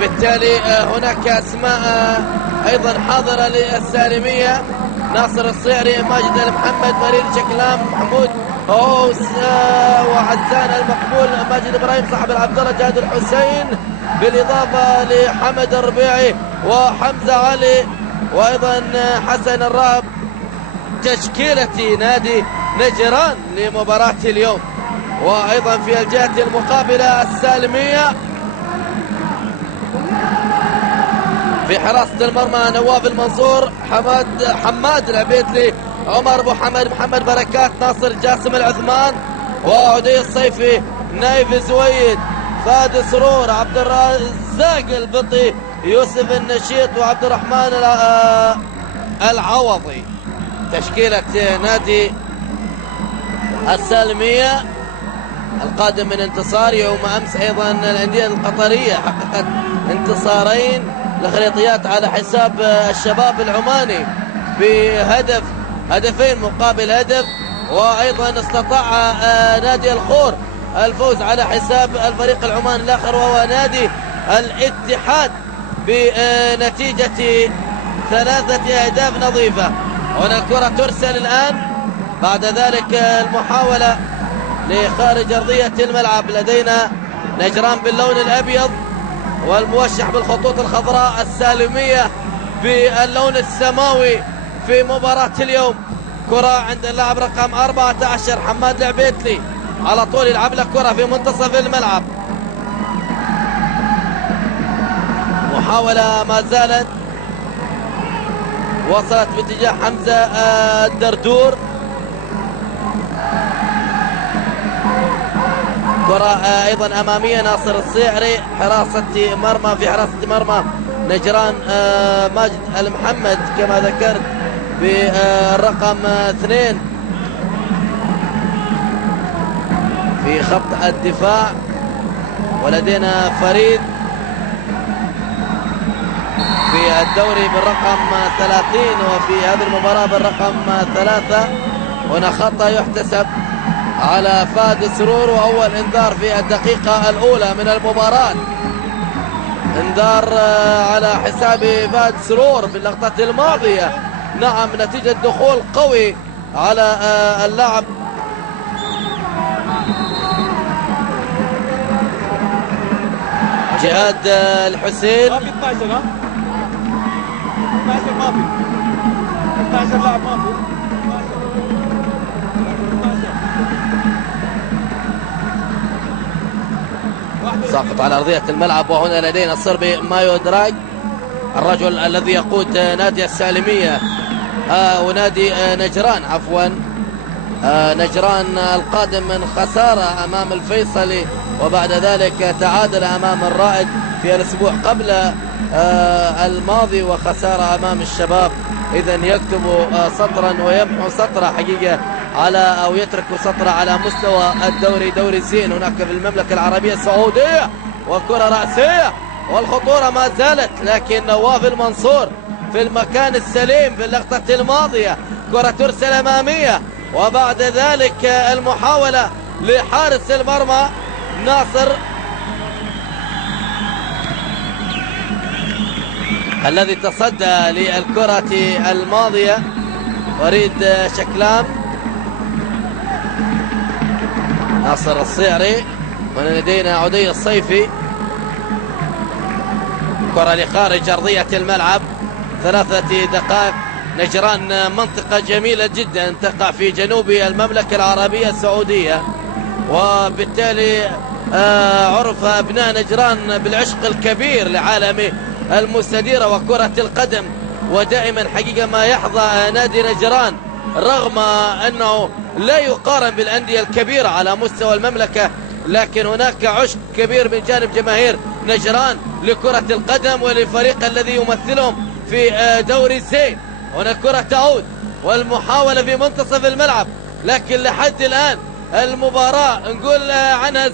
وبالتالي هناك أسماء أيضا حاضرة للسالمية: ناصر الصيعري، ماجد المحمد، مريد شكلام، محمود أوس، وعزان المقبول، ماجد إبراهيم، صاحب العبد الله، جاد الحسين، بالإضافة لحمد الربيعي وحمزة علي وأيضا حسن الراب. تشكيلة نادي نجران لمباراة اليوم. وأيضا في الجهة المقابلة السالمية في حراسة المرمى نواف المنصور، حماد العبيدلي، عمر ابو حمد، محمد بركات، ناصر جاسم العثمان، وعدي الصيفي، نايف زويد، فادي سرور، عبد الرزاق البطي، يوسف النشيط، وعبد الرحمن العوضي. تشكيلة نادي السالمية القادم من انتصار يوم امس. ايضا الانديه القطريه حققت انتصارين لخليطيات على حساب الشباب العماني هدفين مقابل هدف. وايضا استطاع نادي الخور الفوز على حساب الفريق العماني الاخر وهو نادي الاتحاد بنتيجه 3 أهداف نظيفه. هنا الكره ترسل الان بعد ذلك المحاوله لخارج ارضيه الملعب. لدينا نجران باللون الابيض والموشح بالخطوط الخضراء، السالمية باللون السماوي في مباراة اليوم. كرة عند اللاعب رقم 14 حماد العبيدلي، على طول يلعب له كرة في منتصف الملعب. محاولة ما زالت، وصلت باتجاه حمزة الدردور. كرة أيضا أمامية، ناصر الصيعري، حراسة مرمى في حراسة مرمى نجران ماجد المحمد كما ذكرت بالرقم 2 في خط الدفاع. ولدينا فريد في الدوري بالرقم 30 وفي هذه المباراة بالرقم 3. هنا خطأ يحتسب على فادي سرور، وأول انذار في الدقيقة الأولى من المباراة. انذار على حساب فادي سرور في اللقطة الماضية. نعم، نتيجة دخول قوي على اللاعب جهاد الحسين. ما في 12 ها؟ 12 ما في 12 لاعب ما في. ساقط على أرضية الملعب. وهنا لدينا الصربي مايو دراج، الرجل الذي يقود نادي السالمية ونادي نجران نجران القادم من خسارة أمام الفيصلي، وبعد ذلك تعادل أمام الرائد في الأسبوع قبل الماضي وخسارة أمام الشباب. إذن يكتب سطرا ويمحو سطرا حقيقة أو يترك سطرا على مستوى الدوري، دوري زين هناك في المملكة العربية السعودية. وكرة رأسية والخطورة ما زالت، لكن نواف المنصور في المكان السليم في اللقطة الماضية. كرة ترسل أمامية، وبعد ذلك المحاولة لحارس المرمى ناصر الذي تصدى للكرة الماضية، وريد شكلام، ناصر الصيعري. ولدينا عدي الصيفي، كرة لخارج أرضية الملعب. 3 دقائق. نجران منطقة جميلة جدا تقع في جنوب المملكة العربية السعودية، وبالتالي عرف أبناء نجران بالعشق الكبير لعالم المستديرة وكرة القدم. ودائما حقيقة ما يحظى نادي نجران رغم أنه لا يقارن بالأندية الكبيرة على مستوى المملكة، لكن هناك عشق كبير من جانب جماهير نجران لكرة القدم وللفريق الذي يمثلهم في دوري زين. هنا كرة تعود والمحاولة في منتصف الملعب، لكن لحد الآن المباراة نقول عنها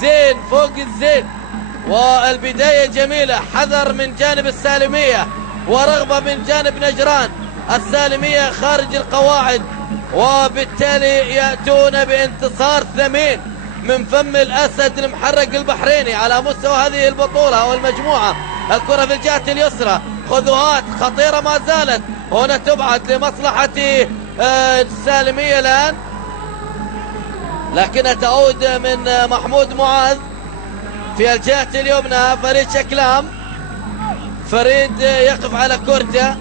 زين فوق الزين، والبداية جميلة. حذر من جانب السالمية ورغبة من جانب نجران. السالمية خارج القواعد، وبالتالي يأتون بانتصار ثمين من فم الأسد المحرق البحريني على مستوى هذه البطولة والمجموعة. الكرة في الجهة اليسرى، خذوهات خطيرة ما زالت، هنا تبعد لمصلحة السالمية الآن، لكنها تعود من محمود معاذ في الجهة اليمنى. فريد شكلام، فريد يقف على كرته،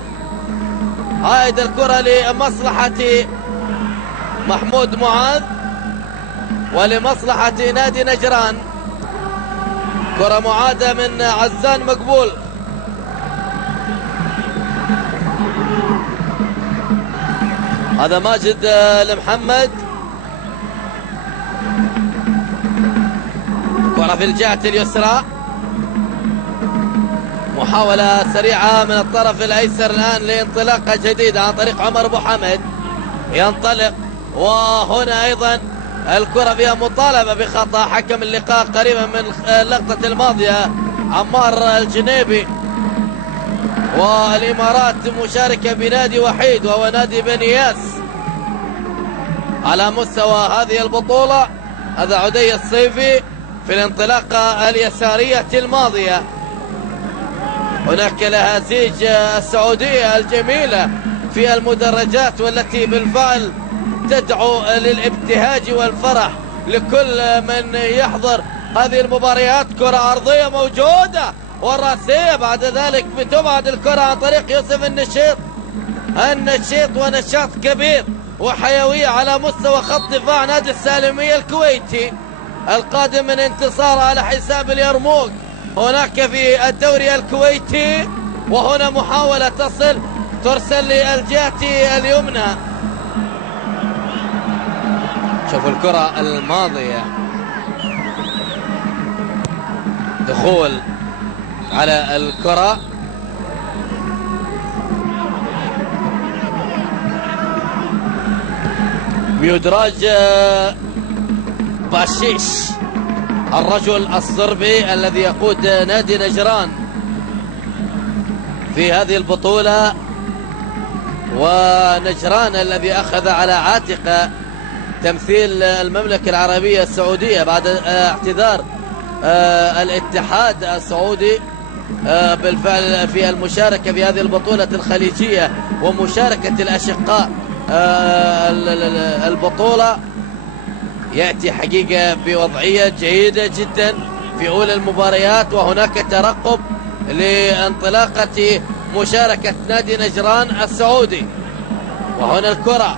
عائد الكرة لمصلحة محمود معاذ ولمصلحة نادي نجران. كرة معادة من عزان مقبول، هذا ماجد لمحمد. كرة في الجهة اليسرى، محاولة سريعة من الطرف الأيسر الآن لانطلاقة جديدة عن طريق عمر أبو حمد، ينطلق. وهنا أيضا الكرة فيها مطالبة بخطأ حكم اللقاء قريبا من اللقطة الماضية عمار الجنيبي. والإمارات مشاركة بنادي وحيد وهو نادي بنياس على مستوى هذه البطولة. هذا عدي الصيفي في الانطلاقة اليسارية الماضية. هناك الأهازيج السعودية الجميلة في المدرجات والتي بالفعل تدعو للابتهاج والفرح لكل من يحضر هذه المباريات. كرة أرضية موجودة والرأسية، بعد ذلك بتبعد الكرة عن طريق يوسف النشيط ونشاط كبير وحيوية على مستوى خط دفاع نادي السالمية الكويتي القادم من انتصار على حساب اليرموك هناك في الدوري الكويتي. وهنا محاولة ترسل للجهة اليمنى. شوفوا الكرة الماضية، دخول على الكرة، ميودراج باشيش الرجل الصربي الذي يقود نادي نجران في هذه البطولة، ونجران الذي أخذ على عاتق تمثيل المملكة العربية السعودية بعد اعتذار الاتحاد السعودي بالفعل في المشاركة في هذه البطولة الخليجية ومشاركة الأشقاء البطولة. يأتي حقيقة بوضعية جيدة جدا في أولى المباريات، وهناك ترقب لانطلاقة مشاركة نادي نجران السعودي. وهنا الكرة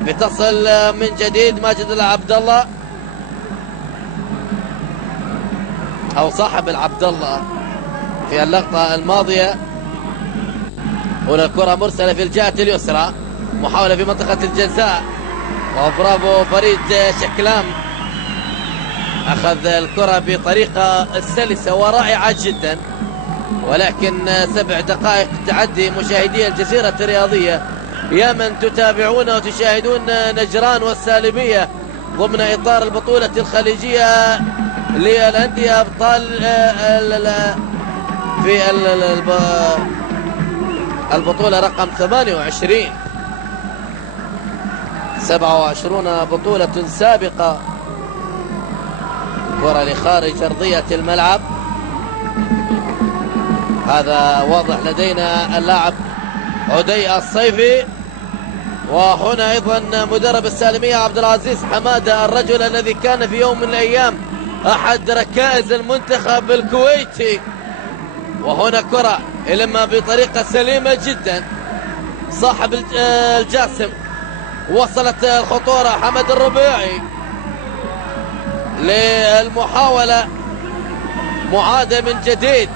بتصل من جديد ماجد العبد الله أو صاحب العبد الله في اللقطة الماضية. هنا الكرة مرسلة في الجهة اليسرى، محاولة في منطقة الجزاء، وبرافو فريد شكلام، أخذ الكرة بطريقة سلسة ورائعة جدا. ولكن 7 دقائق تعدي مشاهدي الجزيرة الرياضية، يا من تتابعون وتشاهدون نجران والسالمية ضمن إطار البطولة الخليجية للأندية أبطال في البطولة رقم 27 بطولة سابقة. كرة لخارج أرضية الملعب، هذا واضح لدينا اللاعب عدي الصيفي. وهنا أيضا مدرب السالمية عبد العزيز حمادة، الرجل الذي كان في يوم من الأيام أحد ركائز المنتخب الكويتي. وهنا كرة إلما بطريقة سليمة جدا صاحب الجاسم، وصلت الخطورة حمد الربيعي للمحاولة معادة من جديد.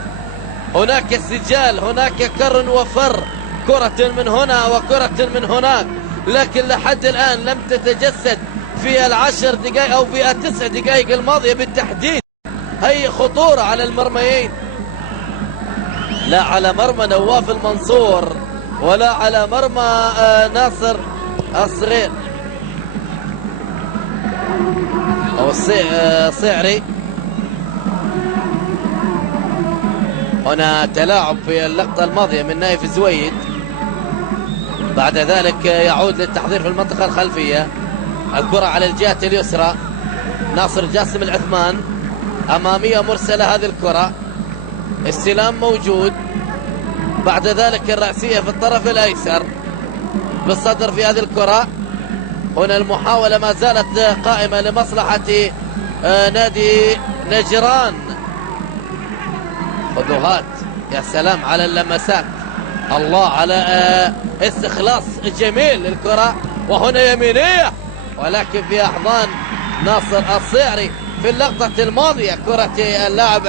هناك سجال، هناك كر وفر، كرة من هنا وكرة من هناك، لكن لحد الآن لم تتجسد في 10 دقائق أو في 9 دقائق الماضية بالتحديد هي خطورة على المرميين، لا على مرمى نواف المنصور ولا على مرمى ناصر الصغير أو الصيعري. هنا تلاعب في اللقطة الماضية من نايف زويد، بعد ذلك يعود للتحضير في المنطقة الخلفية. الكرة على الجهة اليسرى، ناصر جاسم العثمان. أمامية مرسلة هذه الكرة، استلام موجود، بعد ذلك الرأسية في الطرف الأيسر بالصدر في هذه الكرة. هنا المحاولة ما زالت قائمة لمصلحة نادي نجران. خذوهات، يا سلام على اللمسات، الله على استخلاص جميل للكرة، وهنا يمينية ولكن في أحضان ناصر الصيعري في اللقطة الماضية. كرة اللاعب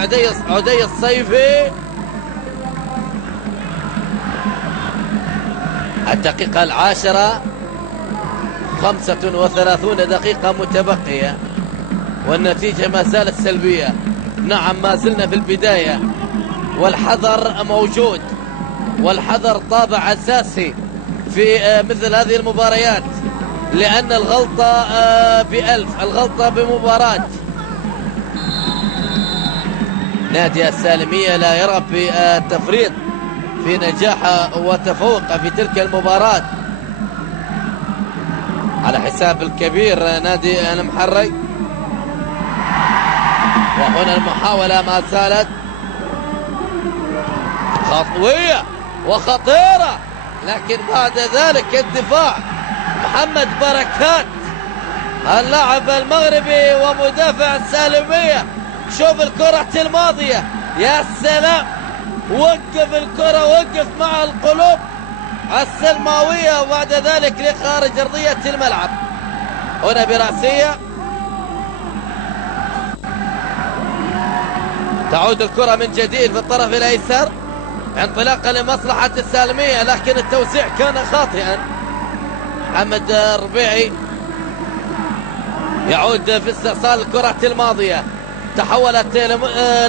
عدي الصيفي. الدقيقة 10، 35 دقيقة متبقية والنتيجة ما زالت سلبية. نعم ما زلنا في البداية والحذر موجود، والحذر طابع أساسي في مثل هذه المباريات، لأن الغلطة ب1000، الغلطة بمباراة. نادي السالمية لا يرغب في التفريط في نجاح وتفوق في تلك المباراة على حساب الكبير نادي المحري. وهنا المحاولة ما زالت خطوية وخطيرة، لكن بعد ذلك الدفاع. محمد بركات اللاعب المغربي ومدافع السالمية، شوف الكرة الماضية، يا سلام، وقف الكرة، وقف مع القلوب السلماوية، وبعد ذلك لخارج أرضية الملعب. هنا برأسية، تعود الكرة من جديد في الطرف الأيسر، انطلاقا لمصلحة السالمية، لكن التوزيع كان خاطئا. محمد الربيعي يعود في استئصال الكرة الماضية، تحولت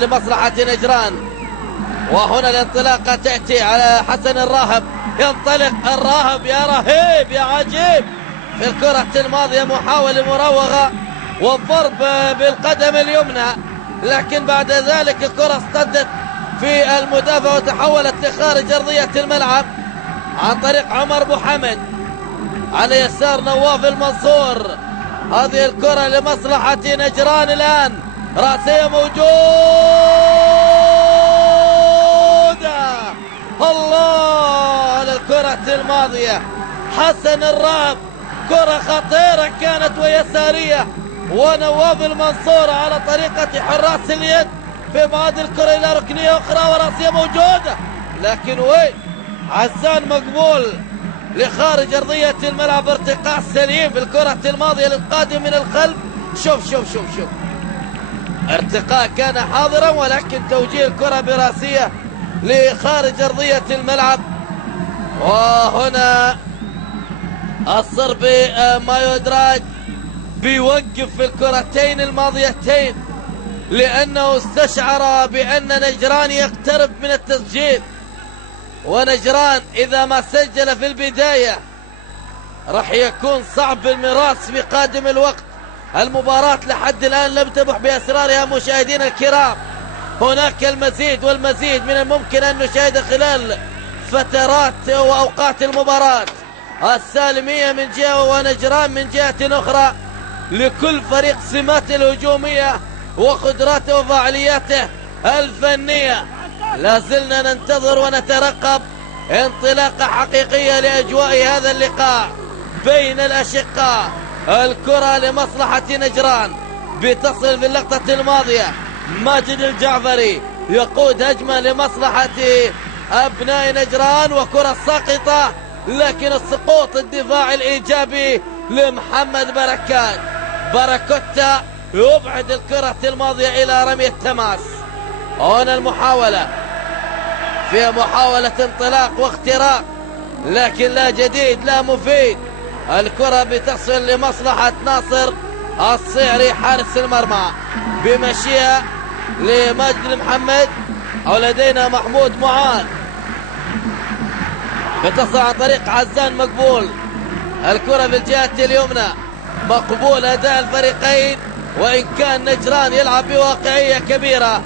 لمصلحة نجران. وهنا الانطلاقة تأتي على حسن الراهب، ينطلق الراهب، يا رهيب يا عجيب في الكرة الماضية، محاولة مراوغة والضرب بالقدم اليمنى، لكن بعد ذلك الكرة اصطدت في المدافع وتحولت لخارج أرضية الملعب عن طريق عمر أبو حمد على يسار نواف المنصور. هذه الكرة لمصلحة نجران الآن، رأسية موجودة، الله على الكرة الماضية. حسن الراب، كرة خطيرة كانت ويسارية، ونواف المنصور على طريقة حراس اليد في بعض الكرة إلى ركنية أخرى، ورأسية موجودة، لكن وين عزان مقبول لخارج أرضية الملعب. ارتقاء سليم في الكرة الماضية للقادم من الخلف، شوف شوف شوف شوف، ارتقاء كان حاضرا، ولكن توجيه الكرة براسية لخارج أرضية الملعب. وهنا الصربي مايو إدراج بيوقف في الكرتين الماضيتين، لأنه استشعر بأن نجران يقترب من التسجيل، ونجران إذا ما سجل في البداية راح يكون صعب الميراث في قادم الوقت. المباراة لحد الآن لم تبح بأسرارها مشاهدينا الكرام، هناك المزيد والمزيد من الممكن أن نشاهد خلال فترات وأوقات المباراة. السالمية من جهة ونجران من جهة أخرى، لكل فريق سماته الهجومية وقدراته وفعالياته الفنية. لا زلنا ننتظر ونترقب انطلاقة حقيقية لأجواء هذا اللقاء بين الأشقاء. الكرة لمصلحة نجران بتصل في اللقطة الماضية، ماجد الجعفري يقود هجمة لمصلحة أبناء نجران، وكرة ساقطة، لكن السقوط الدفاعي الإيجابي لمحمد بركات. باراكوتا يبعد الكرة الماضية إلى رمي التماس. هنا المحاولة، فيها محاولة انطلاق واختراق، لكن لا جديد لا مفيد. الكرة بتصل لمصلحة ناصر الصيعري حارس المرمى، بمشيها لمجد محمد، ولدينا محمود معاذ، بتصل عن طريق عزان مقبول. الكرة في الجهة اليمنى، مقبول أداء الفريقين، وإن كان نجران يلعب بواقعية كبيرة،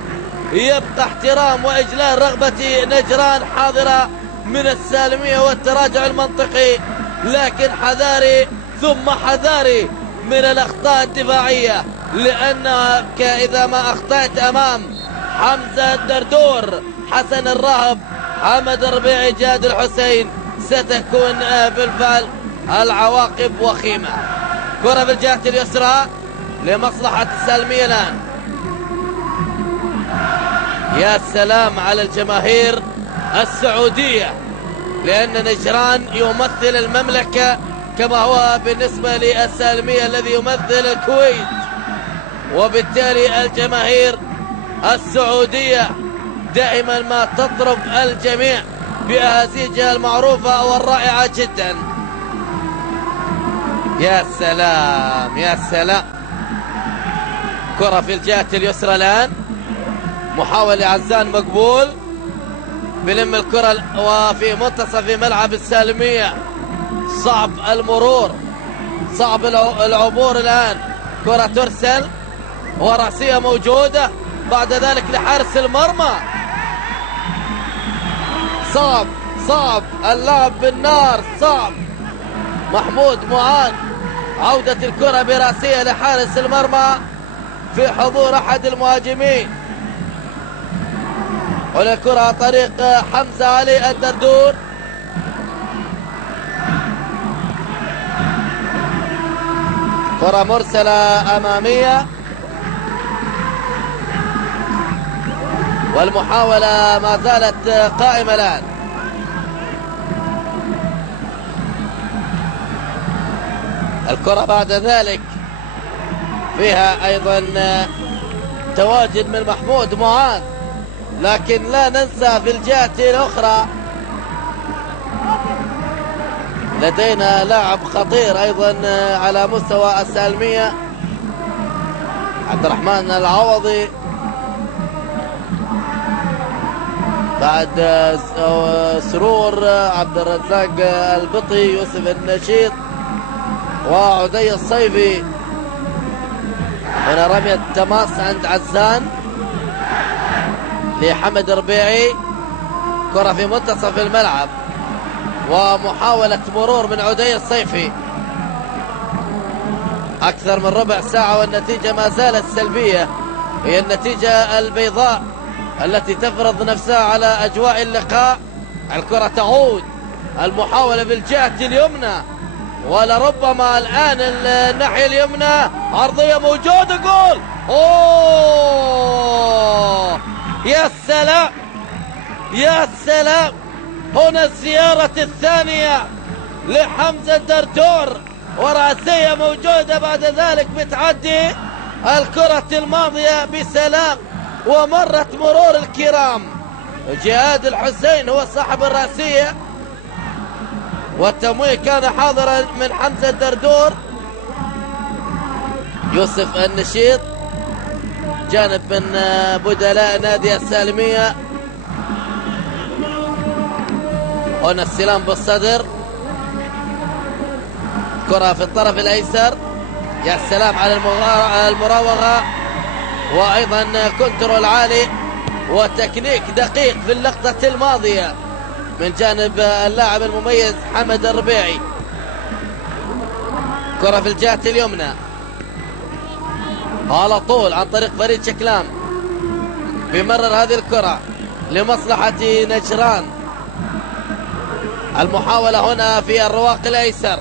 يبقى احترام وإجلال رغبة نجران حاضرة من السالمية والتراجع المنطقي، لكن حذاري ثم حذاري من الأخطاء الدفاعية. لأنك إذا ما أخطأت أمام حمزة الدردور، حسن الرهب، حمد الربيعي، جاد الحسين، ستكون بالفعل العواقب وخيمة. كرة في الجهة اليسرى لمصلحة السالمية الآن. يا سلام على الجماهير السعودية، لأن نجران يمثل المملكة كما هو بالنسبة للسالمية الذي يمثل الكويت، وبالتالي الجماهير السعودية دائما ما تطرب الجميع بأهازيجها المعروفة والرائعة جدا. يا سلام يا سلام. كرة في الجهة اليسرى الآن، محاولة عزان مقبول، بلم الكرة وفي منتصف ملعب السالمية. صعب المرور، صعب العبور الآن. كرة ترسل ورأسية موجودة، بعد ذلك لحارس المرمى. صعب اللعب بالنار، صعب. محمود معاذ، عودة الكرة برأسية لحارس المرمى في حضور أحد المهاجمين. والكرة عن طريق حمزة علي الدردور. كرة مرسلة أمامية، والمحاولة ما زالت قائمة الآن. الكرة بعد ذلك فيها أيضا تواجد من محمود معاذ، لكن لا ننسى في الجهة الأخرى لدينا لاعب خطير أيضا على مستوى السالمية، عبد الرحمن العوضي، بعد سرور، عبد الرزاق البطي، يوسف النشيط، وعدي الصيفي. هنا رمية تماس عند عزان لحمد الربيعي. كرة في منتصف الملعب ومحاولة مرور من عدي الصيفي. أكثر من ربع ساعة والنتيجة ما زالت سلبية، هي النتيجة البيضاء التي تفرض نفسها على أجواء اللقاء. الكرة تعود، المحاولة بالجهة اليمنى، ولربما الآن الناحية اليمنى، عرضية موجودة، جول. أوه يا سلام يا سلام. هنا الزيارة الثانية لحمزة الدردور، ورأسية موجودة بعد ذلك بتعدي الكرة الماضية بسلام، ومرت مرور الكرام. جهاد الحسين هو صاحب الرأسية، والتمويه كان حاضرا من حمزة الدردور. يوسف النشيط جانب من بدلاء نادي السالمية. هنا السلام بالصدر، كرة في الطرف الأيسر. يا سلام على المراوغة، وأيضا كنترول عالي وتكنيك دقيق في اللقطة الماضية من جانب اللاعب المميز حمد الربيعي. كرة في الجهة اليمنى على طول عن طريق فريد شكلام، بيمرر هذه الكرة لمصلحة نجران. المحاولة هنا في الرواق الأيسر،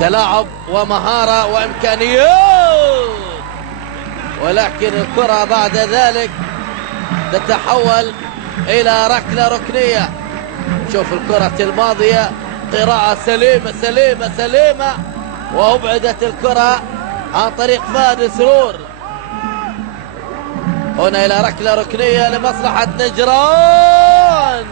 تلاعب ومهارة وإمكانيات، ولكن الكرة بعد ذلك تتحول إلى ركلة ركنية. شوف الكرة الماضية، قراءة سليمة سليمة سليمة، وأبعدت الكرة عن طريق فهد سرور. هنا إلى ركلة ركنية لمصلحة نجران،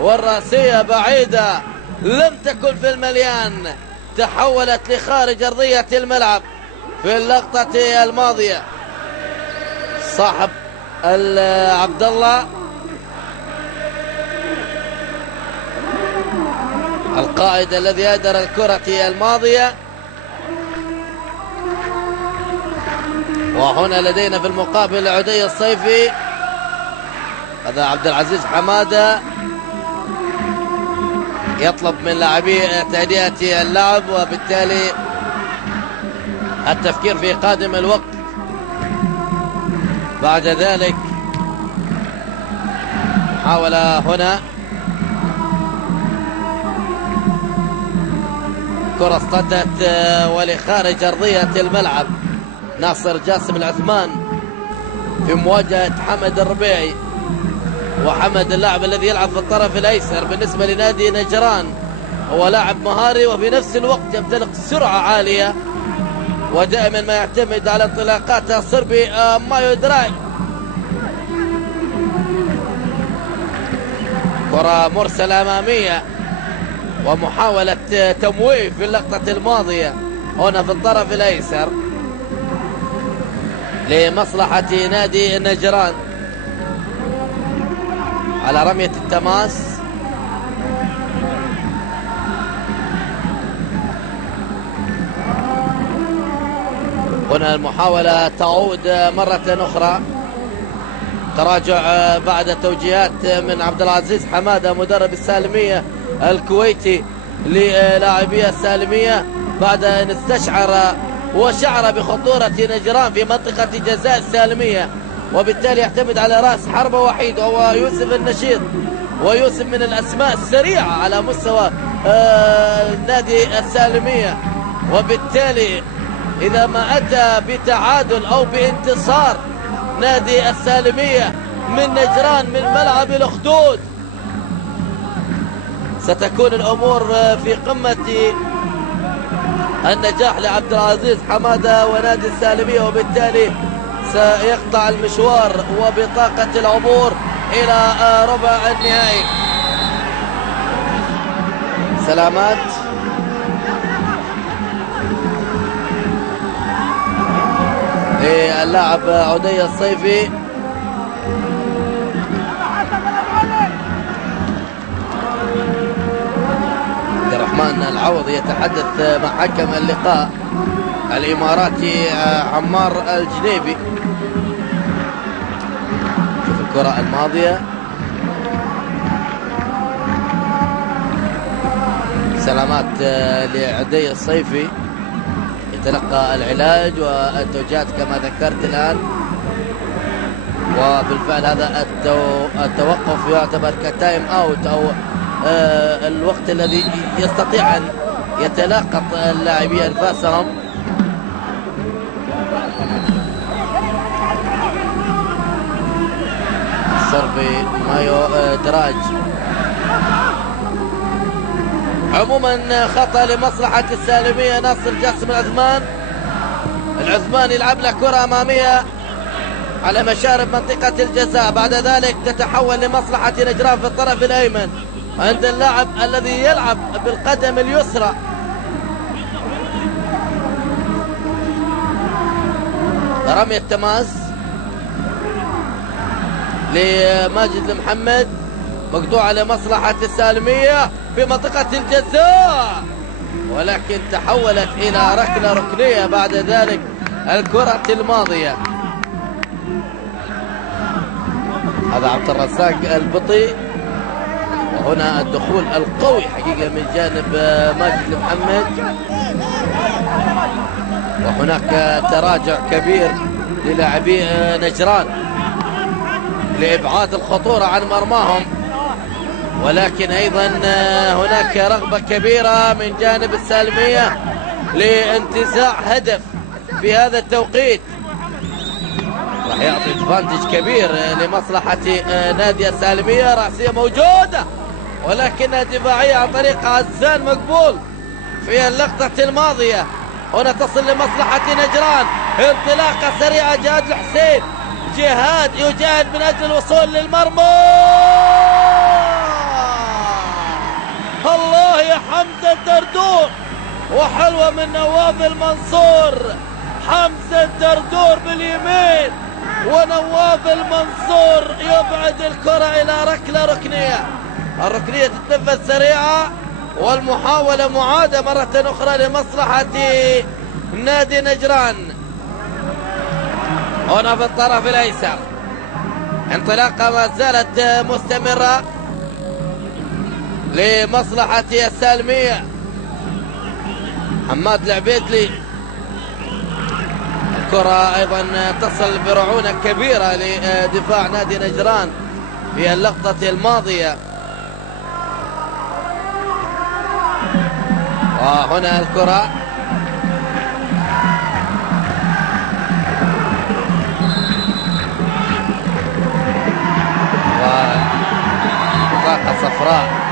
والرأسية بعيدة لم تكن في المليان، تحولت لخارج أرضية الملعب في اللقطة الماضية. صاحب عبد الله القائد الذي أدر الكرة الماضية. وهنا لدينا في المقابل عدي الصيفي، هذا عبد العزيز حمادة يطلب من لاعبي تهدئة اللعب، وبالتالي التفكير في قادم الوقت. بعد ذلك محاولة هنا، كرة اصطدت ولخارج أرضية الملعب. ناصر جاسم العثمان في مواجهة حمد الربيعي، وحمد اللاعب الذي يلعب في الطرف الأيسر بالنسبة لنادي نجران، هو لاعب مهاري وفي نفس الوقت يمتلك سرعة عالية، ودائما ما يعتمد على انطلاقاته الصربي مايو يدراي. كرة مرسلة أمامية ومحاولة تمويه في اللقطة الماضية هنا في الطرف الأيسر لمصلحة نادي النجران على رمية التماس. هنا المحاولة تعود مرة أخرى، تراجع بعد توجيهات من عبد العزيز حمادة مدرب السالمية الكويتي للاعبي السالمية بعد أن استشعر وشعر بخطورة نجران في منطقة جزاء السالمية، وبالتالي يعتمد على رأس حربة وحيد وهو يوسف النشيط. ويوسف من الأسماء السريعة على مستوى نادي السالمية، وبالتالي إذا ما أتى بتعادل أو بانتصار نادي السالمية من نجران من ملعب الأخدود ستكون الأمور في قمة النجاح لعبد العزيز حمادة ونادي السالمية، وبالتالي سيقطع المشوار وبطاقة العبور إلى ربع النهائي. سلامات للاعب عدي الصيفي. عبد الرحمن العوض يتحدث مع حكم اللقاء الإماراتي عمار الجنيبي. شوف الكرة الماضية، سلامات لعدي الصيفي، يتلقى العلاج والتوجيهات كما ذكرت الآن، وبالفعل هذا التوقف يعتبر كتايم اوت او الوقت الذي يستطيع أن يتلاقط اللاعبين أنفاسهم. الصربي مايو دراج. عموما خطأ لمصلحة السالمية. ناصر جاسم العثمان يلعب له كرة أمامية على مشارب منطقة الجزاء، بعد ذلك تتحول لمصلحة نجران في الطرف الأيمن عند اللاعب الذي يلعب بالقدم اليسرى. رمي التماس لماجد المحمد مقطوعة لمصلحة السالمية في منطقة الجزاء، ولكن تحولت إلى ركلة ركنية بعد ذلك الكرة الماضية. هذا عبد الرزاق البطي، وهنا الدخول القوي حقيقة من جانب ماجد المحمد، وهناك تراجع كبير للاعبي نجران لإبعاد الخطورة عن مرماهم، ولكن أيضا هناك رغبة كبيرة من جانب السالمية لانتزاع هدف في هذا التوقيت. راح يعطي ادفانتج كبير لمصلحة نادي السالمية. رأسية موجودة ولكنها دفاعية عن طريق عزان مقبول في اللقطة الماضية. هنا تصل لمصلحة نجران، انطلاقة سريعة. جهاد الحسين، جهاد يجاهد من أجل الوصول للمرمى. الله يا حمزة الدردور، وحلوة من نواف المنصور. حمزة الدردور باليمين ونواف المنصور يبعد الكرة إلى ركلة ركنية. الركنية تتنفذ سريعة، والمحاولة معادة مرة أخرى لمصلحة نادي نجران. هنا في الطرف الأيسر انطلاقة ما زالت مستمرة لمصلحة السالمية. حماد العبيدلي الكرة أيضا تصل برعونة كبيرة لدفاع نادي نجران في اللقطة الماضية. وهنا الكرة وبطاقة صفراء.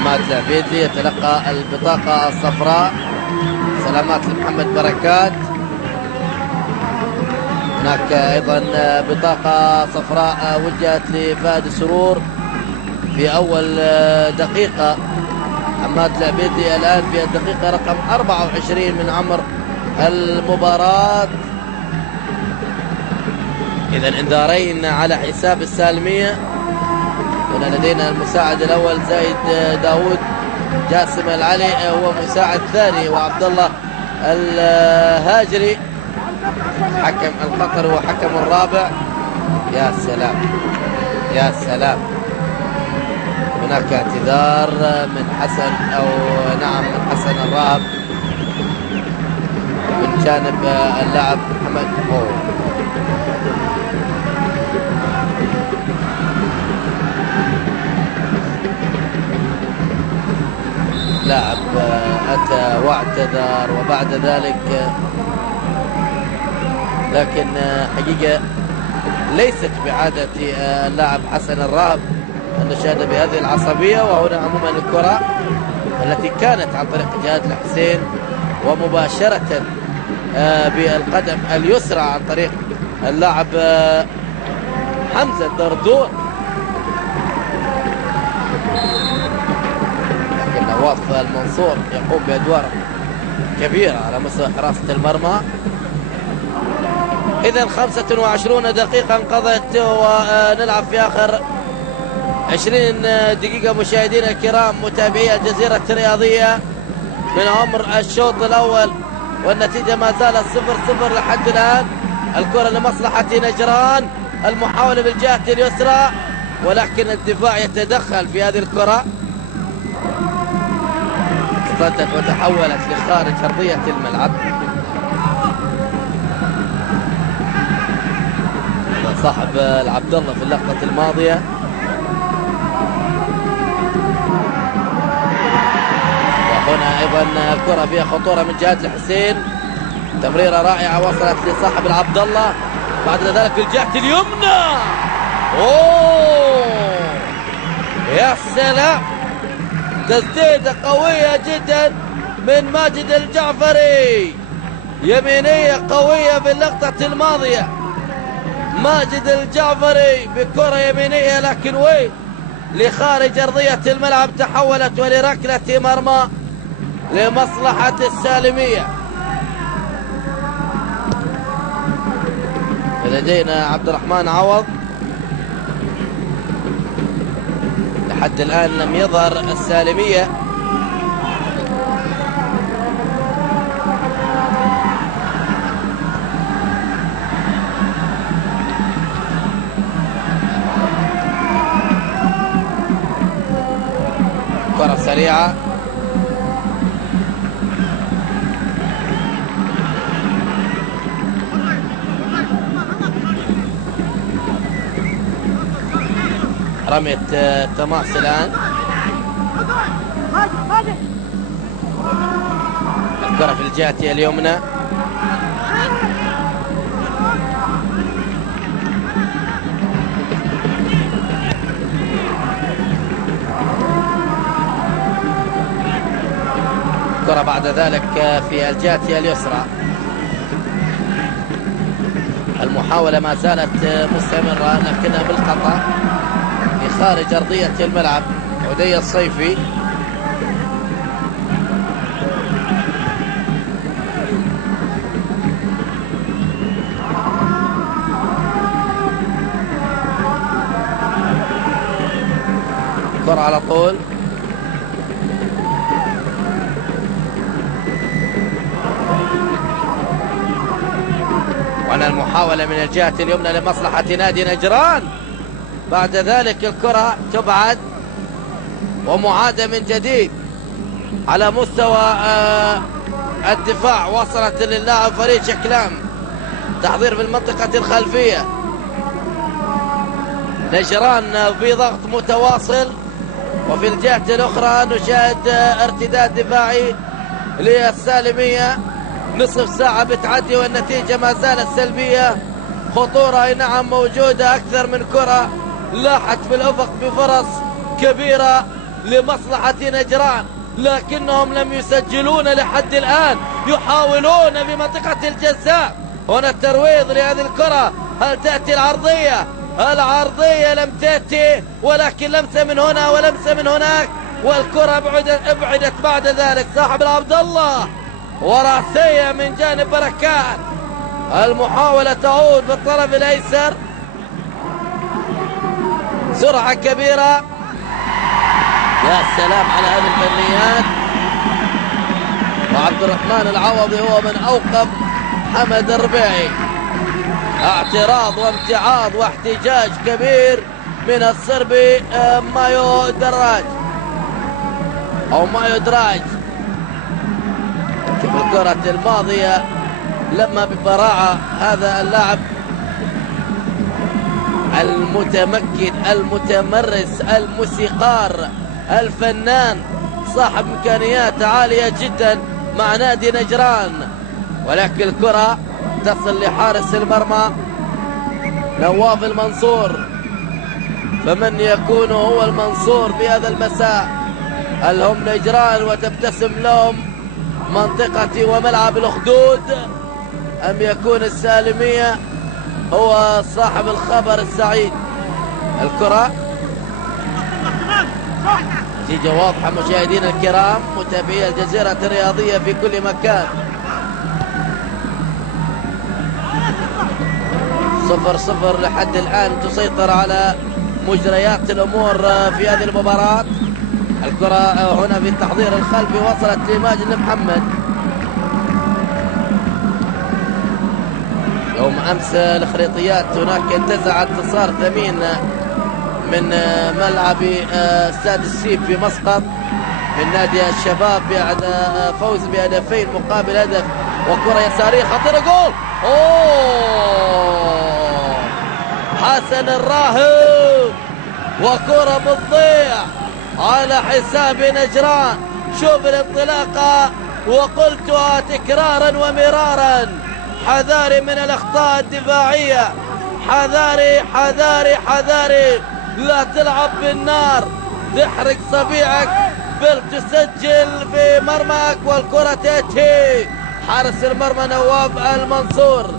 عماد العبيدلي يتلقى البطاقة الصفراء. سلامات لمحمد بركات. هناك أيضا بطاقة صفراء وجهت لفهد سرور في أول دقيقة. عماد العبيدلي الآن في الدقيقة رقم 24 من عمر المباراة. إذا انذارين على حساب السالمية. هنا لدينا المساعد الأول زايد داود. جاسم العلي هو مساعد ثاني، وعبد الله الهاجري حكم القطر وحكم الرابع. يا سلام يا سلام. هناك اعتذار من حسن، أو نعم من حسن الراهب من جانب اللاعب محمد. لاعب أتى واعتذر وبعد ذلك، لكن حقيقة ليست بعادة اللاعب حسن الراهب أن نشاهد بهذه العصبية. وهنا عموما الكرة التي كانت عن طريق جهاد الحسين ومباشرة بالقدم اليسرى عن طريق اللاعب حمزة الدردور، لكن نواف المنصور يقوم بأدوار كبيرة على مستوى حراسة المرمى. إذا 25 دقيقة انقضت ونلعب في آخر 20 دقيقة مشاهدينا الكرام متابعي الجزيرة الرياضية من عمر الشوط الأول، والنتيجة ما زالت 0-0 لحد الآن. الكرة لمصلحة نجران، المحاولة بالجهة اليسرى ولكن الدفاع يتدخل في هذه الكرة، اصطدت وتحولت لخارج أرضية الملعب. صاحب العبد الله في اللقطة الماضية. وهنا أيضا كرة فيها خطورة من جهة الحسين، تمريرة رائعة وصلت لصاحب العبد الله، بعد ذلك في الجهة اليمنى. يا سلام، تسديدة قوية جدا من ماجد الجعفري، يمينية قوية في اللقطة الماضية. ماجد الجعفري بكرة يمينية لكن وين لخارج أرضية الملعب، تحولت ولركلة مرمى لمصلحة السالمية. لدينا عبد الرحمن عوض، لحد الآن لم يظهر السالمية. كرة سريعة رمية تماس الآن. الكرة في الجهة اليمنى، الكرة بعد ذلك في الجهة اليسرى. المحاولة ما زالت مستمرة لكنها بالخطأ خارج أرضية الملعب. عدي الصيفي كرة على طول، وأنا المحاولة من الجهة اليمنى لمصلحة نادي نجران. بعد ذلك الكرة تبعد ومعادة من جديد. على مستوى الدفاع وصلت للاعب فريد شكلام. تحضير في المنطقة الخلفية. نجران في ضغط متواصل، وفي الجهة الأخرى نشاهد ارتداد دفاعي للسالمية. نصف ساعة بتعدي والنتيجة ما زالت سلبية. خطورة اي نعم موجودة، أكثر من كرة لاحت في الأفق بفرص كبيرة لمصلحة نجران، لكنهم لم يسجلون لحد الآن. يحاولون في منطقة الجزاء. هنا الترويض لهذه الكرة. هل تأتي العرضية؟ العرضية لم تأتي، ولكن لمسة من هنا ولمسة من هناك، والكرة ابعدت بعد ذلك. صاحب العبد الله وراسية من جانب بركات. المحاولة تعود بالطرف الأيسر. سرعة كبيرة. يا سلام على هذه الفنيات. وعبد الرحمن العوضي هو من أوقف حمد الربيعي. اعتراض وامتعاض واحتجاج كبير من الصربي مايو دراج أو مايو دراج. شوف الكرة الماضية لما ببراعة هذا اللاعب المتمكن المتمرس الموسيقار الفنان صاحب إمكانيات عالية جدا مع نادي نجران، ولكن الكرة تصل لحارس المرمى نواف المنصور. فمن يكون هو المنصور في هذا المساء؟ هل هم نجران وتبتسم لهم منطقة وملعب الأخدود، أم يكون السالمية هو صاحب الخبر السعيد؟ الكرة نتيجة واضحة مشاهدينا الكرام متابعي الجزيرة الرياضية في كل مكان. 0-0 لحد الآن تسيطر على مجريات الأمور في هذه المباراة. الكرة هنا في التحضير الخلفي وصلت لماجد محمد. يوم أمس الخريطيات هناك انتزع انتصار ثمين من ملعب استاد السيب في مسقط من نادي الشباب بعد فوز بهدفين مقابل هدف، وكرة يسارية خطيرة جول. حسن الراهب وكرة بتضيع على حساب نجران. شوف الانطلاقة، وقلتها تكرارا ومرارا، حذاري من الأخطاء الدفاعية، حذاري حذاري حذاري، لا تلعب بالنار تحرق صبيعك بل تسجل في مرماك والكرة تأتي. حارس المرمى نواف المنصور.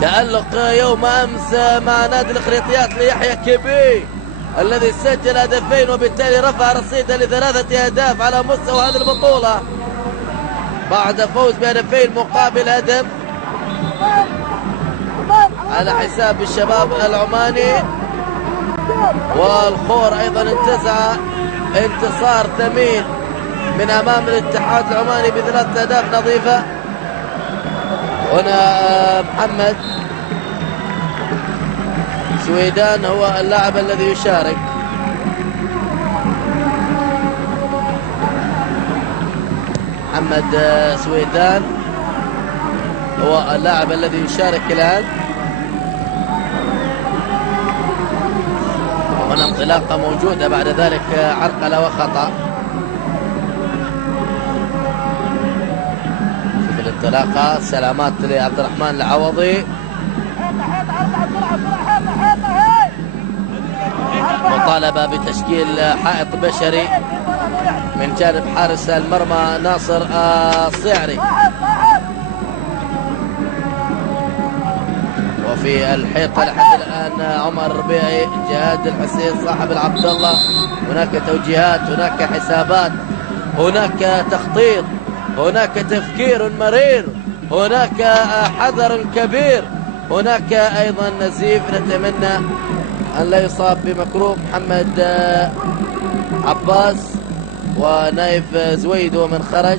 تألق يوم أمس مع نادي الخريطيات ليحيى كبي الذي سجل هدفين وبالتالي رفع رصيده ل3 أهداف على مستوى هذه البطولة بعد فوز بهدفين مقابل هدف على حساب الشباب العماني. والخور أيضا انتزع انتصار ثمين من أمام الاتحاد العماني ب3 أهداف نظيفة. هنا محمد سويدان هو اللاعب الذي يشارك. محمد سويدان هو اللاعب الذي يشارك الآن. هنا انطلاقة موجودة، بعد ذلك عرقلة وخطأ. شوف الانطلاقة، سلامات لعبد الرحمن العوضي. مطالبة بتشكيل حائط بشري من جانب حارس المرمى ناصر الصيعري. وفي الحيطة لحد الآن عمر الربيعي، جهاد الحسين صاحب العبد الله. هناك توجيهات، هناك حسابات، هناك تخطيط، هناك تفكير مرير، هناك حذر كبير، هناك أيضا نزيف. نتمنى أن لا يصاب بمكروه محمد عباس ونايف زويد ومن خرج.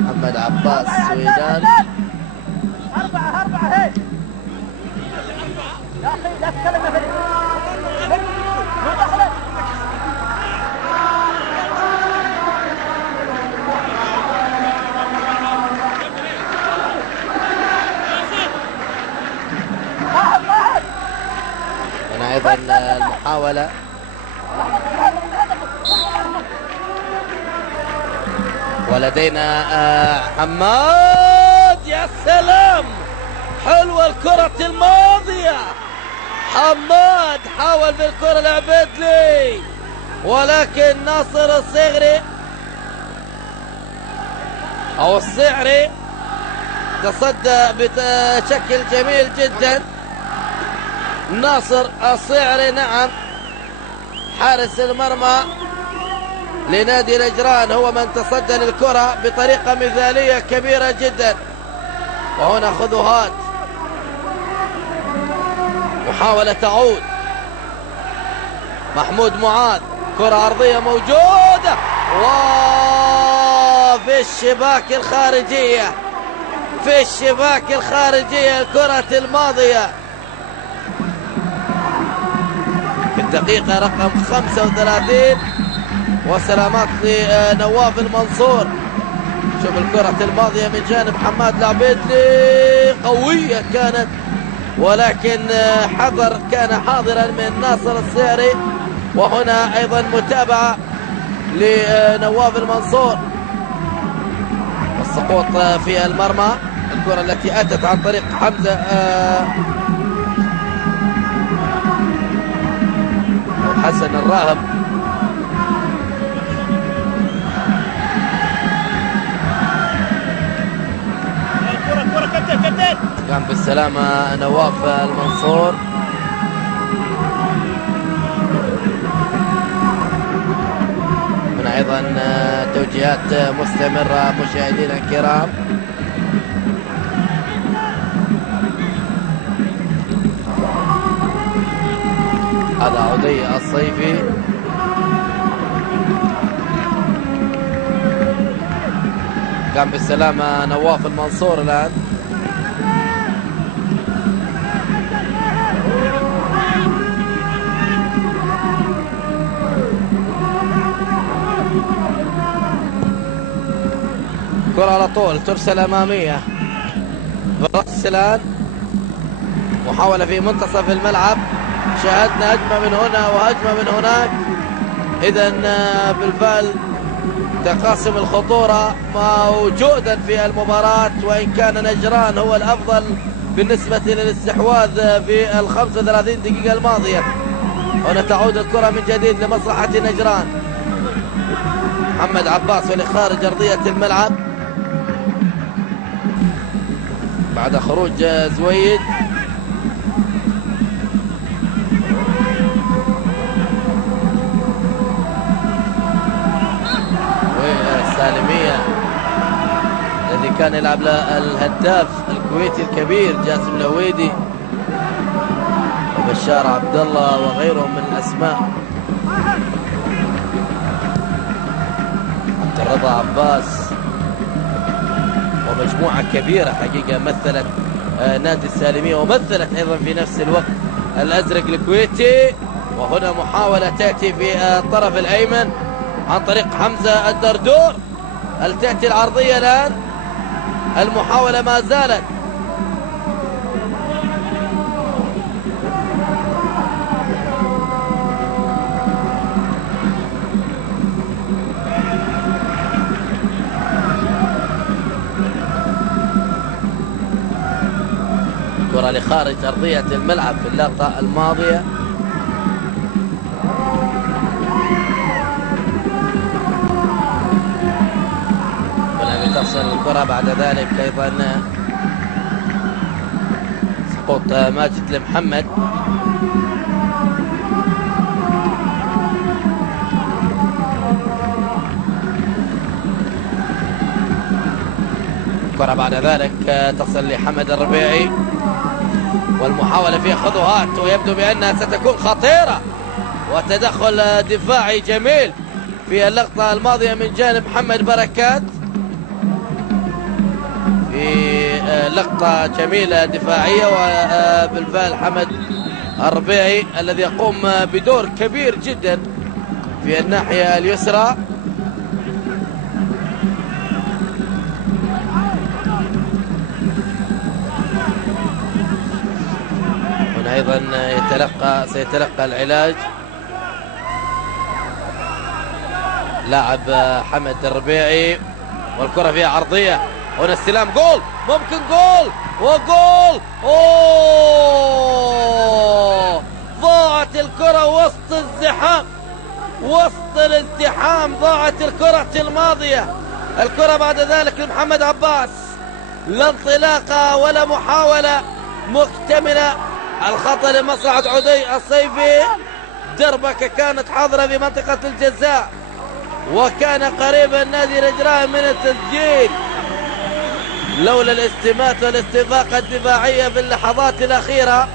محمد عباس سويدان. 4 هيك يا أخي لا تتكلم يا فريق. هنا أيضا المحاولة ولدينا حماد. يا سلام، حلوة الكرة الماضية. حماد حاول بالكرة لعبيدلي، ولكن ناصر الصغري أو الصعري تصدى بشكل جميل جدا. ناصر الصعري نعم حارس المرمى لنادي نجران هو من تصدى للكرة بطريقة مثالية كبيرة جدا. وهنا خذوهات، محاولة تعود. محمود معاذ، كرة عرضية موجودة وفي الشباك الخارجية، في الشباك الخارجية الكرة الماضية في الدقيقة رقم 35. وسلامات لنواف المنصور. شوف الكرة الماضية من جانب حماد العبيدلي، قوية كانت، ولكن حذر كان حاضرا من ناصر الصعري. وهنا أيضا متابعة لنواف المنصور، والسقوط في المرمى. الكرة التي أتت عن طريق حمزة أو حسن الراهب. قام بالسلامة نواف المنصور. هنا أيضا توجيهات مستمرة مشاهدينا الكرام. هذا عودي الصيفي، قام بالسلامة نواف المنصور الآن. كرة على طول ترسل أمامية برأس الآن. محاولة في منتصف الملعب، شاهدنا هجمة من هنا وهجمة من هناك. إذن بالفعل تقاسم الخطورة موجودا في المباراة، وإن كان نجران هو الأفضل بالنسبة للاستحواذ في 35 دقيقة الماضية. هنا تعود الكرة من جديد لمصلحة نجران. محمد عباس ولخارج أرضية الملعب بعد خروج زويد. والسالمية الذي كان يلعب الهداف الكويتي الكبير جاسم الهويدي وبشار عبد الله وغيرهم من الأسماء. عبد الرضا عباس ومجموعة كبيرة حقيقة مثلت نادي السالمية ومثلت أيضا في نفس الوقت الأزرق الكويتي. وهنا محاولة تأتي في الطرف الأيمن عن طريق حمزة الدردور. هل تأتي العرضية الآن؟ المحاولة ما زالت. كرة لخارج أرضية الملعب في اللقطة الماضية. ولم تصل الكرة بعد ذلك أيضا سقوط ماجد لمحمد. الكرة بعد ذلك تصل لحمد الربيعي، والمحاولة فيها خطوات ويبدو بأنها ستكون خطيرة، وتدخل دفاعي جميل في اللقطة الماضية من جانب محمد بركات في لقطة جميلة دفاعية. وبالفعل حمد الربيعي الذي يقوم بدور كبير جدا في الناحية اليسرى. هنا أيضا سيتلقى العلاج لاعب حمد الربيعي، والكرة فيها عرضية، هنا استلام، جول، ممكن جول، وجول. أوه، ضاعت الكرة وسط الزحام، وسط الازدحام ضاعت الكرة الماضية. الكرة بعد ذلك لمحمد عباس، لا انطلاقة ولا محاولة مكتملة. الخطأ لمصلحة عدي الصيفي، دربكة كانت حاضرة في منطقة الجزاء، وكان قريبا نادي نجران من التسجيل لولا الاستماتة والاستفاقة الدفاعية في اللحظات الأخيرة.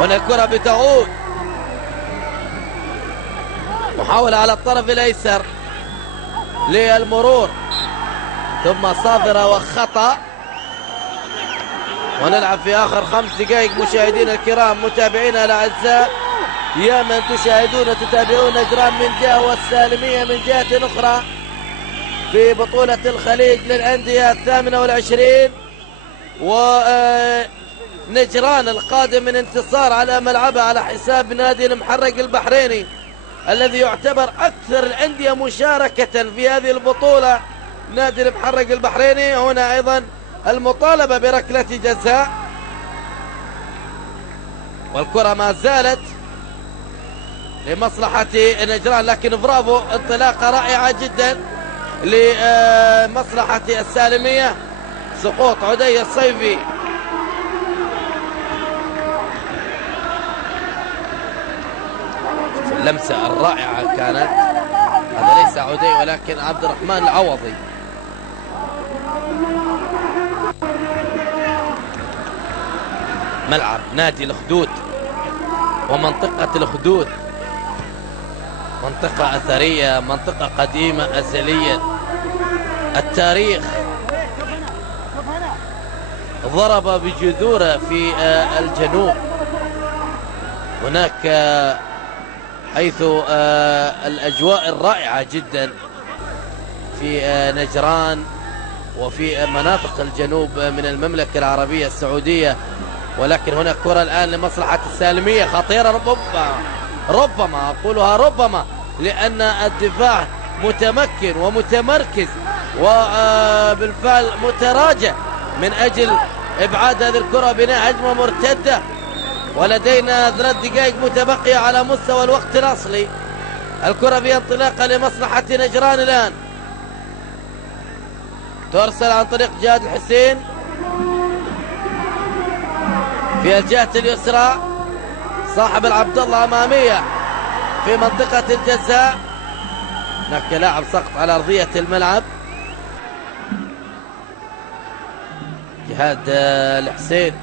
هنا الكرة بتعود، محاولة على الطرف الأيسر للمرور، ثم صافرة وخطأ. ونلعب في آخر 5 دقائق مشاهدينا الكرام، متابعينا الأعزاء، يا من تشاهدون وتتابعون نجران من جهة والسالمية من جهة أخرى في بطولة الخليج للأندية 28. ونجران القادم من انتصار على ملعبه على حساب نادي المحرق البحريني الذي يعتبر أكثر الأندية مشاركة في هذه البطولة. نادي المحرق البحريني هنا أيضا المطالبة بركلة جزاء، والكرة ما زالت لمصلحة نجران، لكن برافو، انطلاقة رائعة جدا لمصلحة السالمية. سقوط عدي الصيفي، اللمسة الرائعة كانت، هذا ليس عدي ولكن عبد الرحمن العوضي. ملعب نادي الخدود ومنطقة الخدود منطقة أثرية، منطقة قديمة أزليا. التاريخ ضرب بجذوره في الجنوب، هناك حيث الأجواء الرائعة جدا في نجران وفي مناطق الجنوب من المملكة العربية السعودية. ولكن هناك كرة الآن لمصلحة السالمية خطيرة، ربما أقولها ربما، لأن الدفاع متمكن ومتمركز وبالفعل متراجع من أجل إبعاد هذه الكرة بناء هجمة مرتدة. ولدينا 3 دقائق متبقية على مستوى الوقت الأصلي. الكرة فيها انطلاقة لمصلحة نجران الآن، ترسل عن طريق جاد الحسين في الجهة اليسرى، صاحب العبد الله أمامية في منطقة الجزاء. هناك لاعب سقط على أرضية الملعب. جهاد الحسين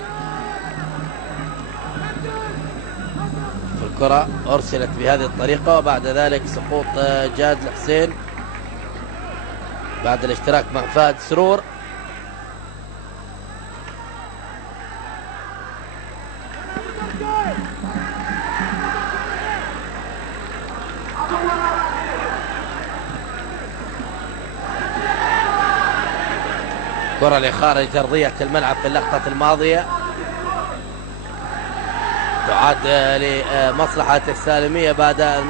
في الكرة أرسلت بهذه الطريقة، وبعد ذلك سقوط جهاد الحسين بعد الاشتراك مع فهد سرور. كرة لخارج أرضية الملعب في اللقطة الماضية، تعاد لمصلحة السالمية بعد أن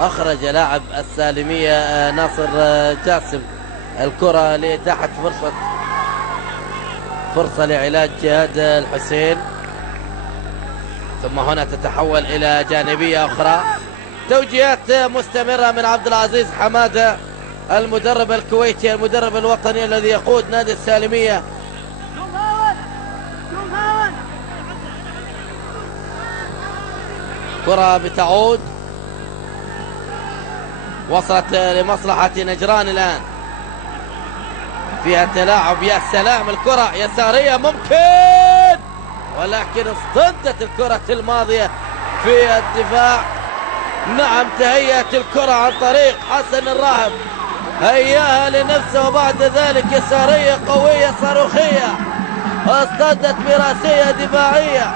أخرج لاعب السالمية ناصر جاسم الكرة لإتاحة فرصة لعلاج جهاد الحسين. ثم هنا تتحول إلى جانبية أخرى. توجيهات مستمرة من عبد العزيز حمادة المدرب الكويتي، المدرب الوطني الذي يقود نادي السالمية. كرة بتعود، وصلت لمصلحة نجران الآن، فيها تلاعب، يا سلام، الكرة يسارية ممكن، ولكن اصطدت الكرة الماضية في الدفاع. نعم، تهيأت الكرة عن طريق حسن الراهب، هياها لنفسه، وبعد ذلك يسارية قوية صاروخية، اصطدت براسية دفاعية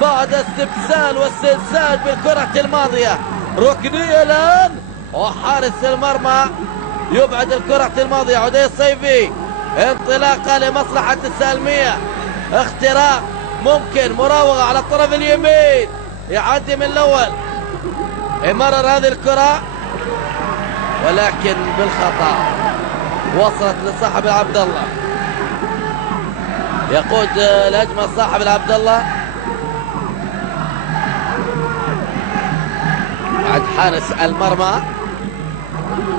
بعد استبسال واستنسال بالكرة الماضية. ركنية الآن، وحارس المرمى يبعد الكرة الماضية. عدي الصيفي، انطلاقة لمصلحة السالمية، اختراق ممكن مراوغة على الطرف اليمين، يعدي من الأول، يمرر هذه الكرة ولكن بالخطأ، وصلت لصاحب العبد الله، يقود الهجمة صاحب العبد الله بعد حارس المرمى.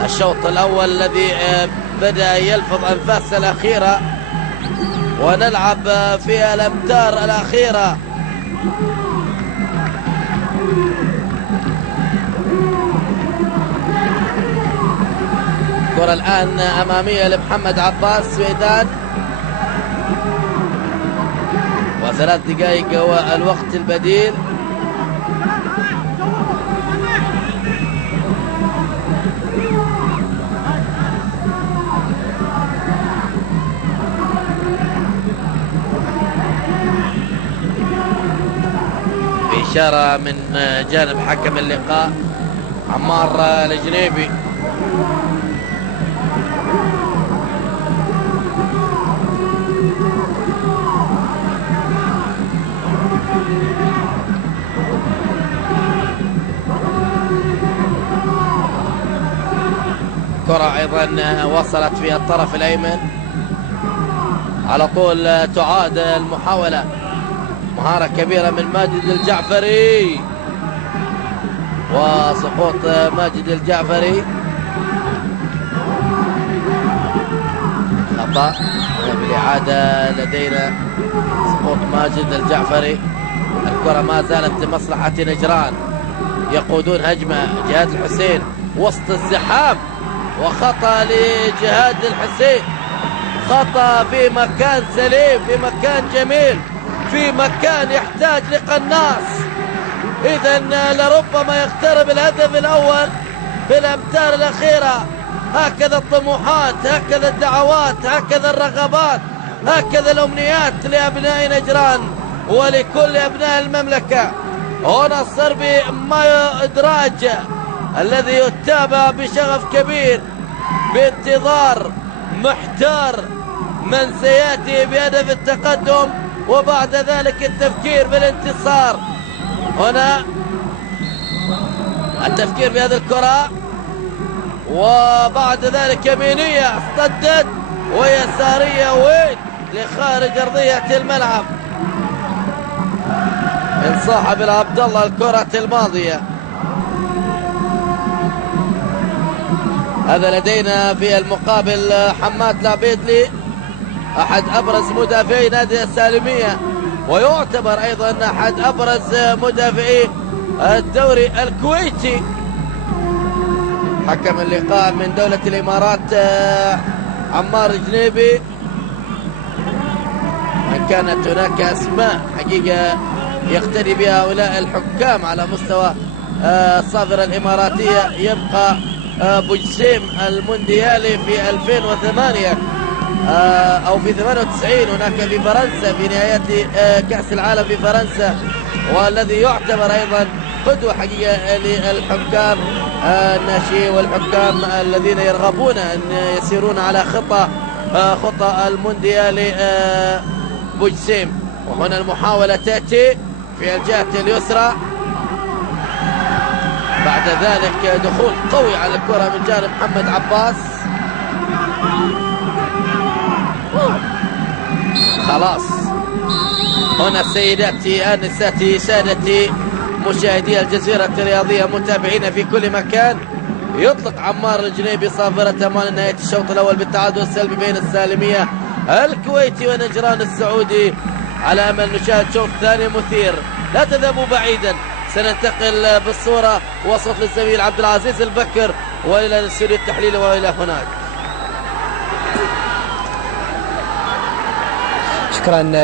الشوط الأول الذي بدأ يلفظ أنفاسه الأخيرة ونلعب في الأمتار الأخيرة. الكرة الآن أمامية لمحمد عباس سويدان، وثلاث دقائق هو الوقت البديل. إشارة من جانب حكم اللقاء عمار الجنيبي. كرة أيضا وصلت في الطرف الأيمن، على طول تعاد المحاولة، مهارة كبيرة من ماجد الجعفري وسقوط ماجد الجعفري، خطأ بالإعادة لدينا، سقوط ماجد الجعفري. الكرة ما زالت لمصلحة نجران، يقودون هجمة جهاد الحسين وسط الزحام، وخطأ لجهاد الحسين، خطأ في مكان سليم، في مكان جميل، في مكان يحتاج لقناص. إذا لربما يقترب الهدف الأول في الأمتار الأخيرة. هكذا الطموحات، هكذا الدعوات، هكذا الرغبات، هكذا الأمنيات لأبناء نجران ولكل أبناء المملكة. هنا الصربي مايو إدراج الذي يتابع بشغف كبير، بانتظار، محتار من سيأتي بهدف التقدم وبعد ذلك التفكير بالانتصار. هنا التفكير بهذه الكرة، وبعد ذلك يمينية اصطدت ويسارية وين لخارج أرضية الملعب من صاحب العبد الله الكرة الماضية. هذا لدينا في المقابل حماد العبيدلي، أحد أبرز مدافعي نادي السالمية، ويعتبر أيضا أحد أبرز مدافعي الدوري الكويتي. حكم اللقاء من دولة الإمارات عمار الجنيبي. إن كانت هناك أسماء حقيقة يقتدي بها هؤلاء الحكام على مستوى الصافرة الإماراتية، يبقى بوجسيم المونديالي في 2008 أو في 98 هناك في فرنسا في نهايات كأس العالم في فرنسا، والذي يعتبر أيضا قدوة حقيقية للحكام الناشئين والحكام الذين يرغبون أن يسيرون على خطى المونديالي بوجسيم. وهنا المحاولة تأتي في الجهة اليسرى، بعد ذلك دخول قوي على الكرة من جانب محمد عباس. خلاص هنا سيداتي آنساتي سادتي مشاهدي الجزيرة الرياضية متابعين في كل مكان، يطلق عمار الجنيبي صافرة أمان نهاية الشوط الأول بالتعادل السلبي بين السالمية الكويتي ونجران السعودي، على أمل نشاهد شوط ثاني مثير. لا تذهبوا بعيدا، سننتقل بالصورة وصف للزميل عبد العزيز البكر وإلى الاستوديو التحليلي وإلى هناك. شكرا.